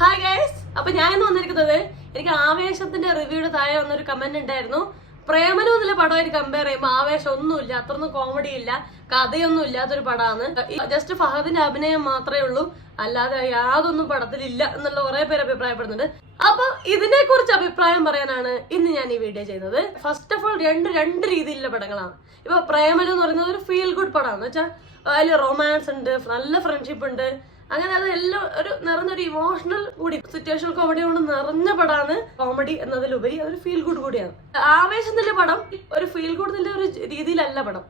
Hi guys, അപ്പൊ ഞാൻ വന്നിരിക്കുന്നത് എനിക്ക് ആവേശത്തിന്റെ റിവ്യൂയുടെ താഴെ വന്നൊരു കമന്റ് ഉണ്ടായിരുന്നു. പ്രേമലു എന്നുള്ള പടമായിട്ട് കമ്പയർ ചെയ്യുമ്പോൾ ആവേശം ഒന്നുമില്ല, അത്രയൊന്നും കോമഡി ഇല്ല, കഥയൊന്നും ഇല്ലാത്തൊരു പടമാണ്. ജസ്റ്റ് ഫഹദിന്റെ അഭിനയം മാത്രമേ ഉള്ളൂ, അല്ലാതെ യാതൊന്നും പടത്തിലില്ല എന്നുള്ള കുറെ പേര് അഭിപ്രായപ്പെടുന്നുണ്ട്. അപ്പൊ ഇതിനെ കുറിച്ച് അഭിപ്രായം പറയാനാണ് ഇന്ന് ഞാൻ ഈ വീഡിയോ ചെയ്യുന്നത്. ഫസ്റ്റ് ഓഫ് ഓൾ രണ്ട് രീതിയിലുള്ള പടങ്ങളാണ്. ഇപ്പൊ പ്രേമലു എന്ന് പറയുന്നത് ഒരു ഫീൽ ഗുഡ് പടമാണ്. വെച്ചാൽ അതിൽ റൊമാൻസ് ഉണ്ട്, നല്ല ഫ്രണ്ട്ഷിപ്പ് ഉണ്ട്, അങ്ങനെ അത് എല്ലാം ഒരു നിറഞ്ഞൊരു ഇമോഷണൽ കൂടി സിറ്റുവേഷണൽ കോമഡി കൊണ്ട് നിറഞ്ഞ പടമാണ്. കോമഡി എന്നതിലുപരി അതൊരു ഫീൽ ഗുഡ് കൂടിയാണ്. ആവേശത്തിന്റെ പടം ഒരു ഫീൽ ഗുഡ് എന്നുള്ള ഒരു രീതിയിലല്ല പടം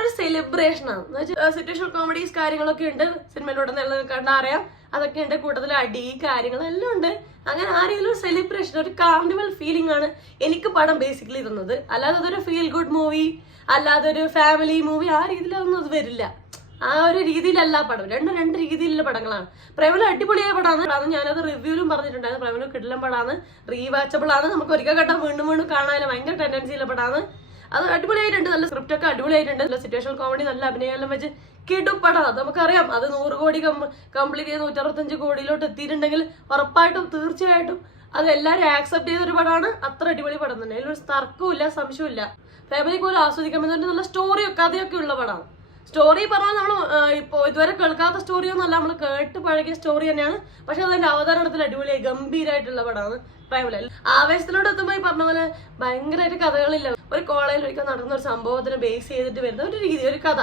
ഒരു സെലിബ്രേഷൻ ആണ്. എന്ന് വെച്ചാൽ സിറ്റുവേഷണൽ കോമഡീസ് കാര്യങ്ങളൊക്കെ ഉണ്ട്, സിനിമയിലൂടെ കണ്ടാ അറിയാം. അതൊക്കെ ഉണ്ട്, കൂട്ടത്തിൽ അടി കാര്യങ്ങൾ എല്ലാം ഉണ്ട്. അങ്ങനെ ആ രീതിയിൽ ഒരു സെലിബ്രേഷൻ, ഒരു കാർണിവൽ ഫീലിംഗ് ആണ് എനിക്ക് പടം ബേസിക്കലി തന്നത്. അല്ലാതെ അതൊരു ഫീൽ ഗുഡ് മൂവി, അല്ലാതെ ഒരു ഫാമിലി മൂവി, ആ രീതിയിലൊന്നും അത് വരില്ല. ആ ഒരു രീതിയിലല്ല പടം. രണ്ട് രീതിയിലുള്ള പടങ്ങളാണ്. പ്രേമലു അടിപൊളിയായ പടമാണ്. ഞാനത് റിവ്യൂലും പറഞ്ഞിട്ടുണ്ടായിരുന്നു. പ്രേമലു കിടിലൻ പടമാണ്, റീവാച്ചബിൾ ആണ്, നമുക്ക് ഒരിക്കൽ കണ്ടാൽ വീണ്ടും കാണാൻ ഭയങ്കര ടെൻഡൻസിയുള്ള പടമാണ്. അത് അടിപൊളിയായിട്ടുണ്ട്, നല്ല സ്ക്രിപ്റ്റ് ഒക്കെ അടിപൊളിയായിട്ടുണ്ട്, നല്ല സിറ്റുവേഷൻ കോമഡി, നല്ല അഭിനയം വെച്ച് കിടുപ്പടം. അത് നമുക്കറിയാം. അത് 100 കോടി കംപ്ലീറ്റ് ചെയ്ത് 165 കോടിയിലോട്ട് എത്തിയിട്ടുണ്ടെങ്കിൽ ഉറപ്പായിട്ടും തീർച്ചയായിട്ടും അത് എല്ലാവരും ആക്സെപ്റ്റ് ചെയ്തൊരു പടമാണ്. അത്ര അടിപൊളി പടം തന്നെ, അതിലൊരു തർക്കമില്ല, സംശയമില്ല. ഫാമിലിക്ക് പോലും ആസ്വദിക്കാൻ പറ്റുന്ന നല്ല സ്റ്റോറിയോ കഥയൊക്കെ ഉള്ള പടമാണ്. സ്റ്റോറി പറഞ്ഞാൽ നമ്മൾ ഇപ്പോൾ ഇതുവരെ കേൾക്കാത്ത സ്റ്റോറിയൊന്നും അല്ല, നമ്മൾ കേട്ട് പഴകിയ സ്റ്റോറി തന്നെയാണ്. പക്ഷെ അതിന്റെ അവതരണത്തിൽ അടിപൊളിയായി ഗംഭീരമായിട്ടുള്ള പടമാണ് പ്രേമലു. ആവേശത്തിലോട്ട് എത്തുമ്പോൾ ഈ പറഞ്ഞ പോലെ ഭയങ്കരമായിട്ട് കഥകളില്ല. ഒരു കോളേജിൽ ഒരിക്കൽ നടന്ന ഒരു സംഭവത്തിനെ ബേസ് ചെയ്തിട്ട് വരുന്ന ഒരു രീതി, ഒരു കഥ.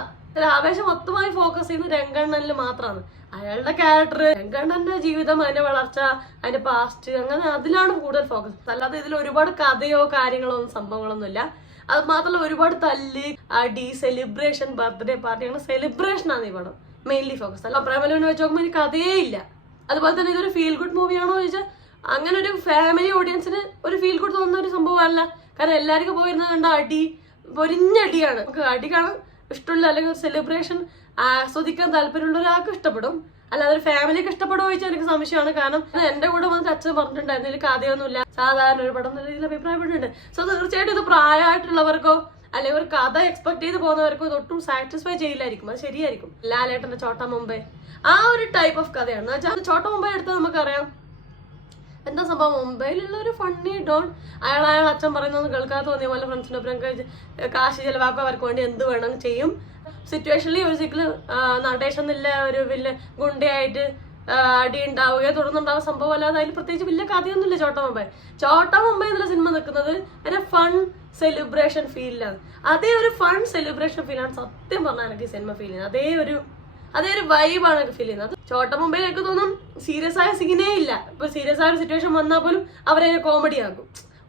ആവേശം മൊത്തമായി ഫോക്കസ് ചെയ്യുന്നത് രംഗണ്ണനിൽ മാത്രമാണ്. അയാളുടെ ക്യാരക്ടർ, രംഗണ്ണന്റെ ജീവിതം, അതിന്റെ വളർച്ച, അതിന്റെ പാസ്റ്റ്, അങ്ങനെ അതിലാണ് കൂടുതൽ ഫോക്കസ്. അല്ലാതെ ഇതിൽ ഒരുപാട് കഥയോ കാര്യങ്ങളോ ഒന്നും സംഭവങ്ങളൊന്നും ഇല്ല. അത് മാത്രമല്ല ഒരുപാട് തല്ല്, അടി, സെലിബ്രേഷൻ, ബർത്ത്ഡേ പാർട്ടി, അങ്ങനെ സെലിബ്രേഷൻ ആണ് ഈ പടം മെയിൻലി ഫോക്കസ്. അല്ല പ്രേമലുവിനെ വെച്ച് നോക്കുമ്പോൾ എനിക്ക് കഥയേ ഇല്ല. അതുപോലെ തന്നെ ഇതൊരു ഫീൽ ഗുഡ് മൂവിയാണോ ചോദിച്ചാൽ അങ്ങനെ ഒരു ഫാമിലി ഓഡിയൻസിന് ഒരു ഫീൽ ഗുഡ് തോന്നുന്ന ഒരു സംഭവമല്ല. കാരണം എല്ലാവർക്കും പോയിരുന്നത് കണ്ട അടി, പൊരിഞ്ഞടിയാണ്. നമുക്ക് അടി കാണാൻ ഇഷ്ടമുള്ള, അല്ലെങ്കിൽ ഒരു സെലിബ്രേഷൻ ആസ്വദിക്കാൻ താല്പര്യമുള്ള ഒരാൾക്ക് ഇഷ്ടപ്പെടും. അല്ലാതെ ഒരു ഫാമിലിക്ക് ഇഷ്ടപ്പെടുമോ ചോദിച്ചാൽ എനിക്ക് സംശയമാണ്. കാരണം എന്റെ കൂടെ വന്നിട്ട് അച്ഛൻ പറഞ്ഞിട്ടുണ്ടായിരുന്നു ഇതിൽ കഥയൊന്നുമില്ല, സാധാരണ ഒരു പടം എന്നുള്ള രീതിയിൽ അഭിപ്രായപ്പെട്ടിട്ടുണ്ട്. സോ തീർച്ചയായിട്ടും ഇത് പ്രായമായിട്ടുള്ളവർക്കോ അല്ലെങ്കിൽ ഒരു കഥ എക്സ്പെക്ട് ചെയ്ത് പോകുന്നവർക്കോ ഇത് ഒട്ടും സാറ്റിസ്ഫൈ ചെയ്യില്ലായിരിക്കും. അത് ശരിയായിരിക്കും. ലാലേട്ടന്റെ ചോട്ടാ മുംബൈ ആ ഒരു ടൈപ്പ് ഓഫ് കഥയാണ്. എന്ന് വെച്ചാൽ ചോട്ടാ മുംബൈ എടുത്താൽ നമുക്കറിയാം എന്താ സംഭവം. മുംബൈയിലുള്ള ഒരു ഫണ്ണി ഡോൺ, അയാൾ അച്ഛൻ പറയുന്നൊന്നും കേൾക്കാതെ തോന്നിയ പോലെ ഫ്രണ്ട്സിന്റെ ഒപ്പം കാശ് ചെലവാക്കും, അവർക്ക് വേണ്ടി എന്ത് വേണം ചെയ്യും. സിറ്റുവേഷനിൽ മ്യൂസിക്കിൽ നടേഷൻ എന്നില്ല ഒരു വലിയ ഗുണ്ടയായിട്ട് അടി ഉണ്ടാവുകയോ തുടർന്നുണ്ടാവുക സംഭവം. അല്ലാതെ അതിൽ പ്രത്യേകിച്ച് വലിയ കഥയൊന്നുമില്ല ചോട്ടാ മുംബൈ എന്നുള്ള സിനിമ നിൽക്കുന്നത് ഒരു ഫൺ സെലിബ്രേഷൻ ഫീലിലാണ്. അതേ ഒരു ഫൺ സെലിബ്രേഷൻ ഫീലാണ് സത്യം പറഞ്ഞാൽ എനിക്ക് സിനിമ ഫീൽ ചെയ്യുന്നത്. അതേ ഒരു വൈബാണ് എനിക്ക് ഫീൽ ചെയ്യുന്നത്. ചോട്ടാ മുംബൈ എനിക്ക് തോന്നും സീരിയസ് ആയ സീനേ ഇല്ല. ഇപ്പൊ സീരിയസ് ആയ ഒരു സിറ്റുവേഷൻ വന്നാൽ പോലും അവരതിനെ കോമഡി ആക്കും,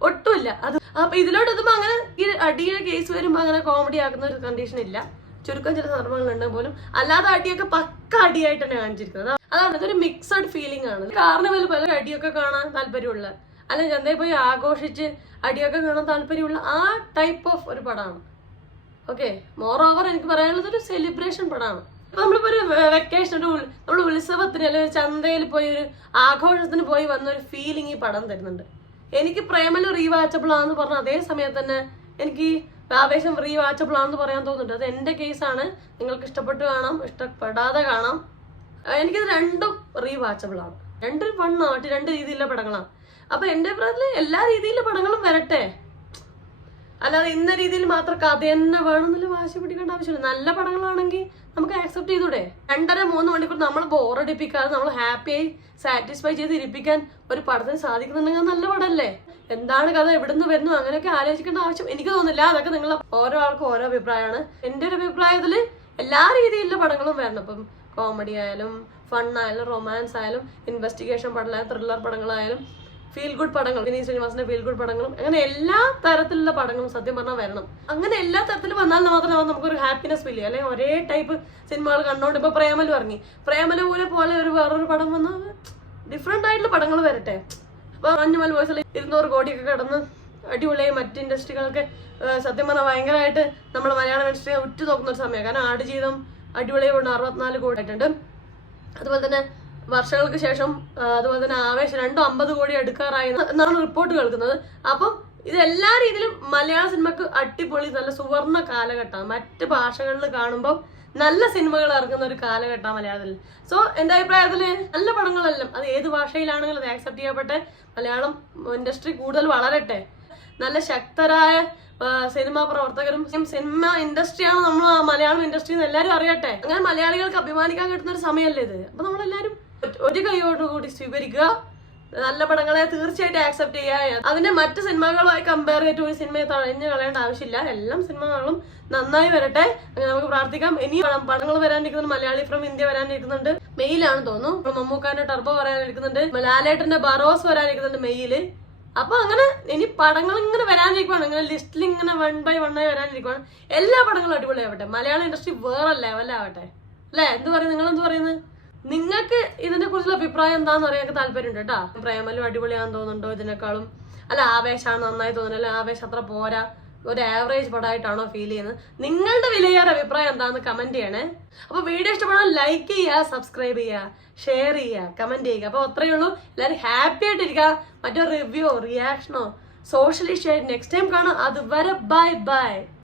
ഒട്ടുമില്ല അത്. അപ്പൊ ഇതിലോട്ട് എത്തുമ്പോ അങ്ങനെ ഈ അടിയുടെ കേസ് വരുമ്പോ അങ്ങനെ കോമഡി ആക്കുന്ന ഒരു കണ്ടീഷൻ ഇല്ല. ചുരുക്കം ചില സന്ദർഭങ്ങളുണ്ട് പോലും. അല്ലാതെ അടിയൊക്കെ പക്ക അടിയായിട്ട് തന്നെ കാണിച്ചിരിക്കുന്നത്. അതാണ് ഇതൊരു മിക്സഡ് ഫീലിംഗ് ആണ്. കാർണിവൽ പല അടിയൊക്കെ കാണാൻ താല്പര്യമുള്ള, അല്ലെങ്കിൽ ചന്തയിൽ പോയി ആഘോഷിച്ച് അടിയൊക്കെ കാണാൻ താല്പര്യമുള്ള ആ ടൈപ്പ് ഓഫ് ഒരു പടമാണ്. ഓക്കെ, മോർ ഓവർ എനിക്ക് പറയാനുള്ളത് ഒരു സെലിബ്രേഷൻ പടമാണ്. ഇപ്പൊ നമ്മളിപ്പോ ഒരു വെക്കേഷൻ, നമ്മൾ ഉത്സവത്തിന് അല്ലെങ്കിൽ ചന്തയിൽ പോയി ഒരു ആഘോഷത്തിന് പോയി വന്ന ഒരു ഫീലിംഗ് ഈ പടം തരുന്നുണ്ട്. എനിക്ക് പ്രേമലു റീവാച്ചബിൾ ആണെന്ന് പറഞ്ഞ അതേ സമയത്ത് തന്നെ എനിക്ക് ആവേശം റീവാച്ചബിൾ ആണെന്ന് പറയാൻ തോന്നുന്നുണ്ട്. അത് എന്റെ കേസാണ്. നിങ്ങൾക്ക് ഇഷ്ടപ്പെട്ട് കാണാം, ഇഷ്ടപ്പെടാതെ കാണാം. എനിക്കിത് രണ്ടും റീവാച്ചബിൾ ആണ്. രണ്ട് ഫണ്ണാണ്, രണ്ട് രീതിയിലുള്ള പടങ്ങളാണ്. അപ്പൊ എന്റെ അഭിപ്രായത്തില് എല്ലാ രീതിയിലുള്ള പടങ്ങളും വരട്ടെ, അല്ലാതെ ഇന്ന രീതിയിൽ മാത്രം കഥ തന്നെ വേണമെന്നില്ല വാശി പിടിക്കേണ്ട ആവശ്യമില്ല. നല്ല പടങ്ങളാണെങ്കിൽ നമുക്ക് ആക്സെപ്റ്റ് ചെയ്തൂടെ. 2.5-3 മണിക്കൂർ നമ്മൾ ബോറടിപ്പിക്കാതെ നമ്മൾ ഹാപ്പിയായി സാറ്റിസ്ഫൈ ചെയ്ത് ഇരിപ്പിക്കാൻ ഒരു പടത്തിന് സാധിക്കുന്നുണ്ടെങ്കിൽ നല്ല പടമല്ലേ. എന്താണ് കഥ, എവിടുന്ന് വരുന്നു, അങ്ങനെയൊക്കെ ആലോചിക്കേണ്ട ആവശ്യം എനിക്ക് തോന്നുന്നില്ല. അതൊക്കെ നിങ്ങൾ ഓരോ ആൾക്കും ഓരോ അഭിപ്രായമാണ്. എന്റെ ഒരു അഭിപ്രായത്തില് എല്ലാ രീതിയിലുള്ള പടങ്ങളും വരണം. ഇപ്പം കോമഡി ആയാലും, ഫണ്ണായാലും, റൊമാൻസ് ആയാലും, ഇൻവെസ്റ്റിഗേഷൻ പടങ്ങളായാലും, ത്രില്ലർ പടങ്ങളായാലും, ഫീൽ ഗുഡ് പടങ്ങൾ, വിനീത് ശ്രീനിവാസന്റെ ഫീൽ ഗുഡ് പടങ്ങളും, അങ്ങനെ എല്ലാ തരത്തിലുള്ള പടങ്ങളും സത്യം പറഞ്ഞാൽ വരണം. അങ്ങനെ എല്ലാ തരത്തിലും വന്നാൽ മാത്രമേ നമുക്കൊരു ഹാപ്പിനെസ് ഫീൽ ചെയ്യും. അല്ലെങ്കിൽ ഒരേ ടൈപ്പ് സിനിമകൾ കണ്ടോണ്ട് ഇപ്പൊ പ്രേമലു പ്രേമലു പോലെ ഒരു വേറൊരു പടം വന്നാൽ ഡിഫറെന്റ് ആയിട്ടുള്ള പടങ്ങൾ വരട്ടെ. അപ്പൊ മഞ്ഞുമൽ ബോയ്സിൽ 200 കോടിയൊക്കെ കടന്ന് അടിപൊളിയായി മറ്റ് ഇൻഡസ്ട്രികളൊക്കെ സത്യം പറഞ്ഞാൽ ഭയങ്കരമായിട്ട് നമ്മുടെ മലയാളം ഇൻഡസ്ട്രിയെ ഉറ്റു നോക്കുന്ന ഒരു സമയമാണ്. കാരണം ആടുജീവിതം അടിപൊളിയായി കൊണ്ട് 64 കോടി ആയിട്ടുണ്ട്. അതുപോലെ തന്നെ വർഷങ്ങൾക്ക് ശേഷം അതുപോലെ തന്നെ ആവേശം 250 കോടി എടുക്കാറായി എന്നാണ് റിപ്പോർട്ട് കേൾക്കുന്നത്. അപ്പം ഇതെല്ലാ രീതിയിലും മലയാള സിനിമക്ക് അടിപൊളി നല്ല സുവർണ്ണ കാലഘട്ടമാണ്. മറ്റ് ഭാഷകളിൽ കാണുമ്പോൾ നല്ല സിനിമകൾ ഇറങ്ങുന്ന ഒരു കാലഘട്ടം മലയാളത്തിൽ. സോ എന്റെ അഭിപ്രായത്തില് നല്ല പടങ്ങളെല്ലാം അത് ഏത് ഭാഷയിലാണെങ്കിലും അത് ആക്സെപ്റ്റ് ചെയ്യപ്പെട്ടെ, മലയാളം ഇൻഡസ്ട്രി കൂടുതൽ വളരട്ടെ, നല്ല ശക്തരായ സിനിമാ പ്രവർത്തകരും സിനിമ ഇൻഡസ്ട്രിയാണ് നമ്മൾ മലയാളം ഇൻഡസ്ട്രി എന്ന് എല്ലാവരും അറിയട്ടെ. അങ്ങനെ മലയാളികൾക്ക് അഭിമാനിക്കാൻ കിട്ടുന്ന ഒരു സമയമല്ലേ ഇത്. അപ്പൊ നമ്മളെല്ലാരും ഒരു കൈയോടുകൂടി സ്വീകരിക്കുക, നല്ല പടങ്ങളെ തീർച്ചയായിട്ടും ആക്സെപ്റ്റ് ചെയ്യുക. അതിന്റെ മറ്റ് സിനിമകളുമായി കമ്പയർ ചെയ്തിട്ട് ഒരു സിനിമയെ തഴഞ്ഞു കളയേണ്ട ആവശ്യമില്ല. എല്ലാ സിനിമകളും നന്നായി വരട്ടെ, അങ്ങനെ നമുക്ക് പ്രാർത്ഥിക്കാം. ഇനി പടങ്ങൾ വരാനിരിക്കുന്നുണ്ട്. മലയാളി ഫ്രം ഇന്ത്യ വരാനിരിക്കുന്നുണ്ട്, മെയ്യിലാണ് തോന്നുന്നു. മമ്മൂക്കാന്റെ ടർബോ വരാനിരിക്കുന്നുണ്ട്, ലാലേട്ടന്റെ ബറോസ് വരാനിരിക്കുന്നുണ്ട് മെയ്യില്. അപ്പൊ അങ്ങനെ ഇനി പടങ്ങൾ ഇങ്ങനെ വരാനിരിക്കുവാണ്, ഇങ്ങനെ ലിസ്റ്റിൽ ഇങ്ങനെ 1 by 1 ആയി വരാനിരിക്കുവാണ്. എല്ലാ പടങ്ങളും അടിപൊളിയാവട്ടെ, മലയാളം ഇൻഡസ്ട്രി വേറെ ലെവലാവട്ടെ അല്ലെ? എന്ത് പറയും, നിങ്ങൾ എന്ത് പറയുന്നത്? നിങ്ങൾക്ക് ഇതിനെ കുറിച്ചുള്ള അഭിപ്രായം എന്താന്ന് അറിയാൻ താല്പര്യമുണ്ട് കേട്ടോ. പ്രേമലു അടിപൊളിയാന്ന് തോന്നുന്നുണ്ടോ ഇതിനേക്കാളും? അല്ല ആവേശമാണ് നന്നായി തോന്നുന്നില്ല, ആവേശം അത്ര പോരാ, ഒരു ആവറേജ് പടമായിട്ടാണോ ഫീൽ ചെയ്യുന്നത്? നിങ്ങളുടെ വിലയേറെ അഭിപ്രായം എന്താന്ന് കമന്റ് ചെയ്യണേ. അപ്പൊ വീഡിയോ ഇഷ്ടപ്പെടാൻ ലൈക്ക് ചെയ്യുക, സബ്സ്ക്രൈബ് ചെയ്യുക, ഷെയർ ചെയ്യുക, കമന്റ് ചെയ്യുക. അപ്പൊ അത്രയേ ഉള്ളൂ. എല്ലാവരും ഹാപ്പി ആയിട്ടിരിക്കുക. മറ്റൊരു റിവ്യൂ റിയാക്ഷനോ സോഷ്യലി ഷെയർ നെക്സ്റ്റ് ടൈം കാണാം. അതുവരെ ബൈ ബൈ.